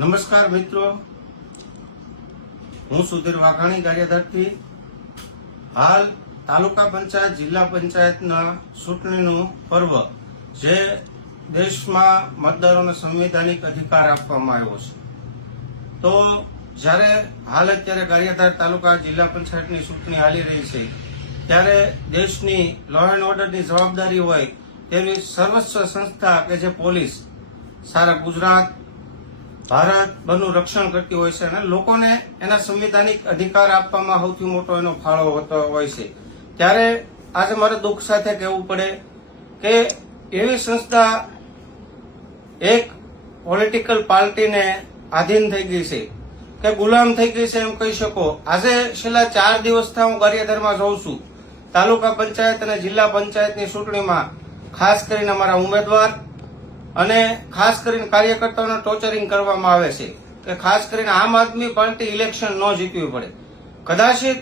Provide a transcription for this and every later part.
નમસ્કાર મિત્રો, હું સુધીર વાઘાણી ગારિયાધારથી હાલ તાલુકા પંચાયત જિલ્લા પંચાયતના ચૂંટણીનું પર્વ જે દેશમાં મતદારોને સંવૈધાનિક અધિકાર આપવામાં આવ્યો છે, તો જ્યારે હાલ અત્યારે ગારિયાધાર તાલુકા જિલ્લા પંચાયતની ચૂંટણી હાલી રહી છે ત્યારે દેશની લો એન્ડ ઓર્ડરની જવાબદારી હોય તેવી સર્વોચ્ચ સંસ્થા કે જે પોલીસ સારા ગુજરાત ભારત બનું રક્ષણ કરતી હોય છે અને લોકોને એના સંવિધાનિક અધિકાર આપવામાં સૌથી મોટો એનો ફાળો હોતો હોય છે, ત્યારે આજે મારે દુઃખ સાથે કહેવું પડે કે એવી સંસ્થા એક પોલિટિકલ પાર્ટીને આધીન થઈ ગઈ છે કે ગુલામ થઈ ગઈ છે એમ કહી શકો. આજે છેલ્લા 4 દિવસથી હું ગારિયાધારમાં જોઉં છું. તાલુકા પંચાયત અને જિલ્લા પંચાયતની ચૂંટણીમાં ખાસ કરીને અમારા ઉમેદવાર અને ખાસ કરીને કાર્યકર્તાઓને ટોર્ચરિંગ કરવામાં આવે છે કે ખાસ કરીને આમ આદમી પાર્ટી ઇલેક્શન ન જીતવી પડે. કદાચિત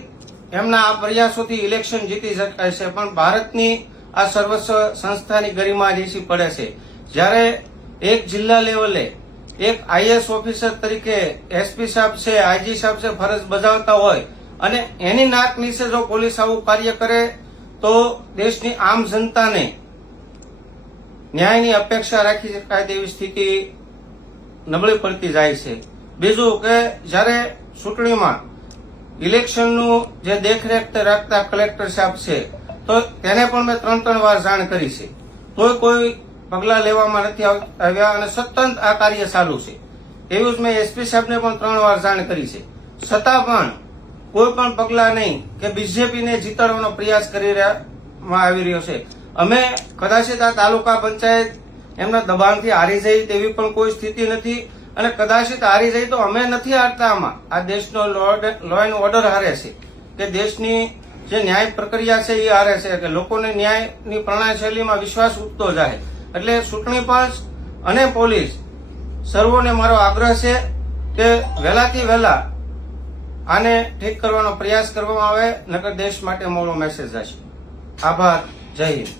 એમના આ પ્રયાસોથી ઇલેક્શન જીતી શકાય છે, પણ ભારતની આ સર્વોચ્ચ સંસ્થાની ગરિમા નીચી પડે છે. જ્યારે એક જિલ્લા લેવલે એક આઈએસ ઓફિસર તરીકે એસપી સાહેબ છે, આઈજી સાહેબ છે, ફરજ બજાવતા હોય અને એની નાક નીચે જો પોલીસ આવું કાર્ય કરે તો દેશની આમ જનતાને ન્યાયની અપેક્ષા રાખી શકાય તેવી સ્થિતિ નબળી પડતી જાય છે. બીજું કે જ્યારે ચૂંટણીમાં ઇલેક્શનનું જે દેખરેખ રાખતા કલેક્ટર સાહેબ છે તો તેને પણ મેં 3 વાર જાણ કરી છે, તોય કોઈ પગલા લેવામાં નથી આવ્યા અને સતત આ કાર્ય ચાલુ છે. એવું જ મેં એસપી સાહેબને પણ 3 વાર જાણ કરી છે, છતાં પણ કોઈ પણ પગલા નહીં કે બીજેપીને જીતાડવાનો પ્રયાસ કરી રહ્યામાં આવી રહ્યો છે. અમે કદાચિત આ તાલુકા પંચાયત એમના દબાણથી હારી જાય તેવી પણ કોઈ સ્થિતિ નથી અને કદાચિત હારી જાય તો અમે નથી હારતા. આમાં આ દેશનો લો એન્ડ ઓર્ડર હારે છે કે દેશની જે ન્યાય પ્રક્રિયા છે એ હારે છે કે લોકોને ન્યાયની પ્રણાલીમાં વિશ્વાસ ઉઠતો જાય. એટલે ચૂંટણી પંચ અને પોલીસ સર્વોને મારો આગ્રહ છે કે વહેલાથી વહેલા આને ઠીક કરવાનો પ્રયાસ કરવામાં આવે, નકર દેશ માટે મોટો મેસેજ હશે. આભાર. જય હિન્દ.